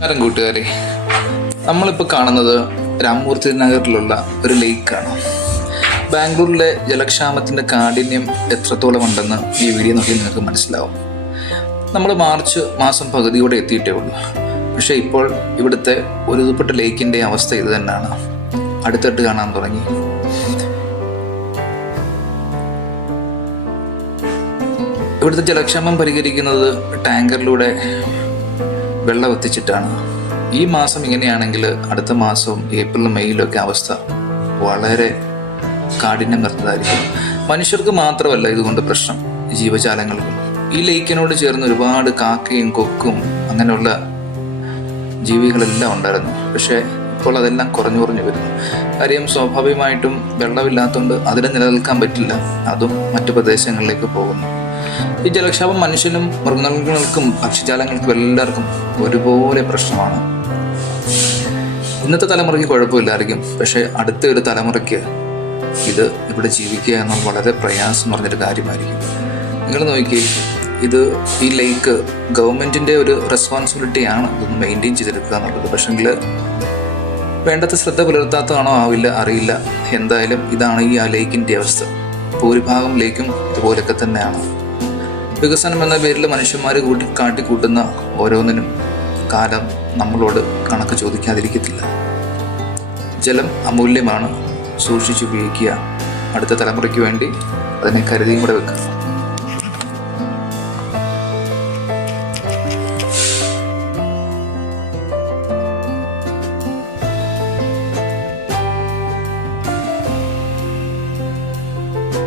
നമസ്കാരം കൂട്ടുകാരെ. നമ്മളിപ്പോൾ കാണുന്നത് രാമൂർത്തി നഗറിലുള്ള ഒരു ലേക്കാണ്. ബാംഗ്ലൂരിലെ ജലക്ഷാമത്തിന്റെ കാഠിന്യം എത്രത്തോളം ഉണ്ടെന്ന് ഈ വീഡിയോ നോക്കി നിങ്ങൾക്ക് മനസ്സിലാവും. നമ്മൾ മാർച്ച് മാസം പകുതിയോടെ എത്തിയിട്ടേ ഉള്ളൂ. പക്ഷേ ഇപ്പോൾ ഇവിടുത്തെ ഒരുതുപ്പെട്ട ലേക്കിന്റെ അവസ്ഥ ഇത് തന്നെയാണ്. അടുത്തിട്ട് കാണാൻ തുടങ്ങി. ഇവിടുത്തെ ജലക്ഷാമം പരിഹരിക്കുന്നത് ടാങ്കറിലൂടെ വെള്ളം എത്തിച്ചിട്ടാണ് ഈ മാസം ഇങ്ങനെയാണെങ്കിൽ അടുത്ത മാസം ഏപ്രിൽ മെയ്യിലും ഒക്കെ അവസ്ഥ വളരെ കാഠിന്യം നിറഞ്ഞതായിരിക്കും. മനുഷ്യർക്ക് മാത്രമല്ല ഇതുകൊണ്ട് പ്രശ്നം ജീവജാലങ്ങൾക്കും. ഈ ലേക്കിനോട് ചേർന്ന് ഒരുപാട് കാക്കയും കൊക്കും അങ്ങനെയുള്ള ജീവികളെല്ലാം ഉണ്ടായിരുന്നു. പക്ഷേ ഇപ്പോൾ അതെല്ലാം കുറഞ്ഞു കുറഞ്ഞു വരുന്നു. കാര്യം സ്വാഭാവികമായിട്ടും വെള്ളമില്ലാത്തതുകൊണ്ട് അതിനെ നിലനിൽക്കാൻ പറ്റില്ല. അതും മറ്റു പ്രദേശങ്ങളിലേക്ക് പോകുന്നു. ഈ ജലക്ഷാപം മനുഷ്യനും മൃഗങ്ങൾക്കും പക്ഷിജാലങ്ങൾക്കും എല്ലാവർക്കും ഒരുപോലെ പ്രശ്നമാണ്. ഇന്നത്തെ തലമുറയ്ക്ക് കുഴപ്പമില്ലായിരിക്കും. പക്ഷേ അടുത്ത ഒരു തലമുറയ്ക്ക് ഇത് ഇവിടെ ജീവിക്കുക എന്നത് വളരെ പ്രയാസം പറഞ്ഞൊരു കാര്യമായിരിക്കും. നിങ്ങൾ നോക്കിയേ ഇത് ഈ ലേക്ക് ഗവൺമെന്റിന്റെ ഒരു റെസ്പോൺസിബിലിറ്റിയാണ് ഇതൊന്ന് മെയിന്റെയിൻ ചെയ്തെടുക്കുക എന്നുള്ളത്. പക്ഷെങ്കിൽ വേണ്ടത്ര ശ്രദ്ധ പുലർത്താത്തതാണോ? ആവില്ല അറിയില്ല. എന്തായാലും ഇതാണ് ഈ ആ ലേക്കിന്റെ അവസ്ഥ. ഭൂരിഭാഗം ലേക്കും ഇതുപോലൊക്കെ തന്നെയാണ്. വികസനം എന്ന പേരിൽ മനുഷ്യന്മാർ കൂട്ടി കാട്ടിക്കൂട്ടുന്ന ഓരോന്നിനും കാലം നമ്മളോട് കണക്ക് ചോദിക്കാതിരിക്കത്തില്ല. ജലം അമൂല്യമാണ്. സൂക്ഷിച്ചുപയോഗിക്കുക അടുത്ത തലമുറയ്ക്ക് വേണ്ടി അതിനെ കരുതിയും കൂടെ വെക്കുക.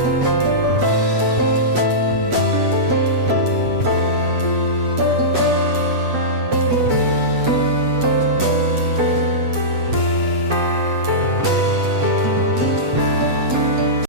thank you.